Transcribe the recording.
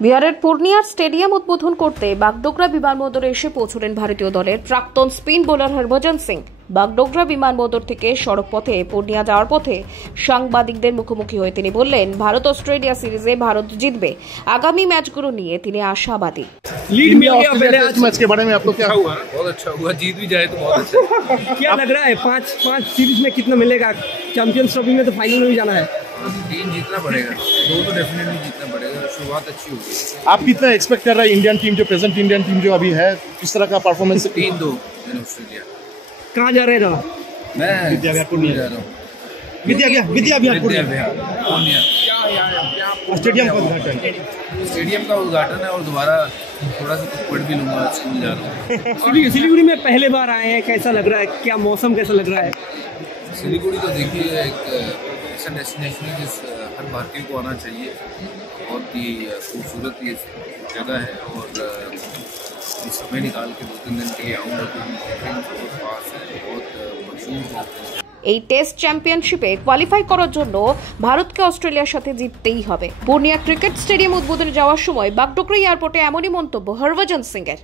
বিহারের পূর্ণিয়ার স্টেডিয়াম উদ্বোধন করতে বাগডোগরা বিমানবন্দরে এসে পৌঁছলেন ভারতীয় দলের প্রাক্তন স্পিন বোলার হরভজন সিং। বাগডোগরা বিমানবন্দর থেকে সড়ক পথে পূর্ণিয়া যাওয়ার পথে সাংবাদিকদের মুখোমুখি হয়ে তিনি বললেন, ভারত অস্ট্রেলিয়া সিরিজে ভারত জিতবে। আগামী ম্যাচগুলো নিয়ে তিনি আশাবাদী। लीड मिल गया पहले आज मैच के बारे में आपको क्या हुआ? बहुत अच्छा हुआ, जीत भी जाए तो बहुत अच्छा। क्या लग रहा है? पांच सीरीज में कितना मिलेगा? चैंपियंस ट्रॉफी में तो फाइनल में भी जाना है। 3 जीतना पड़ेगा, 2 तो डेफिनेटली जीतना पड़ेगा। शुरुआत अच्छी होगी। आप कितना एक्सपेक्ट कर रहे हैं इंडियन टीम, जो प्रेजेंट इंडियन टीम जो अभी है, किस तरह का परफॉर्मेंस? 3-2 ऑस्ट्रेलिया। कहाँ जा रहे हैं? मैं विद्याविहार पूर्णिया जा रहा हूँ। विद्याविहार पूर्णिया पूर्णिया स्टेडियम का उद्घाटन स्टेडियम का उद्घाटन है और दोबारा थोड़ा सा कुछ पढ़ भी लूंगा, स्कूल जा रहा हूँ। सिलीगुड़ी में पहले बार आए हैं, कैसा लग रहा है? क्या मौसम कैसा लग रहा है? सिलीगुड़ी तो देखिए एक ऐसा डेस्टिनेशन है जिस हर भारतीय को आना चाहिए। बहुत ही खूबसूरत ये जगह है और समय निकाल के 2-3 दिन के लिए आऊँगा तो बहुत पास है, बहुत मशहूर है। এই টেস্ট চ্যাম্পিয়নশিপে কোয়ালিফাই করার জন্য ভারতকে অস্ট্রেলিয়ার সাথে জিততেই হবে। পূর্ণিয়া ক্রিকেট স্টেডিয়াম উদ্বোধনে যাওয়ার সময় বাগডোগরা এয়ারপোর্টে এমনই মন্তব্য হরভজন সিং এর।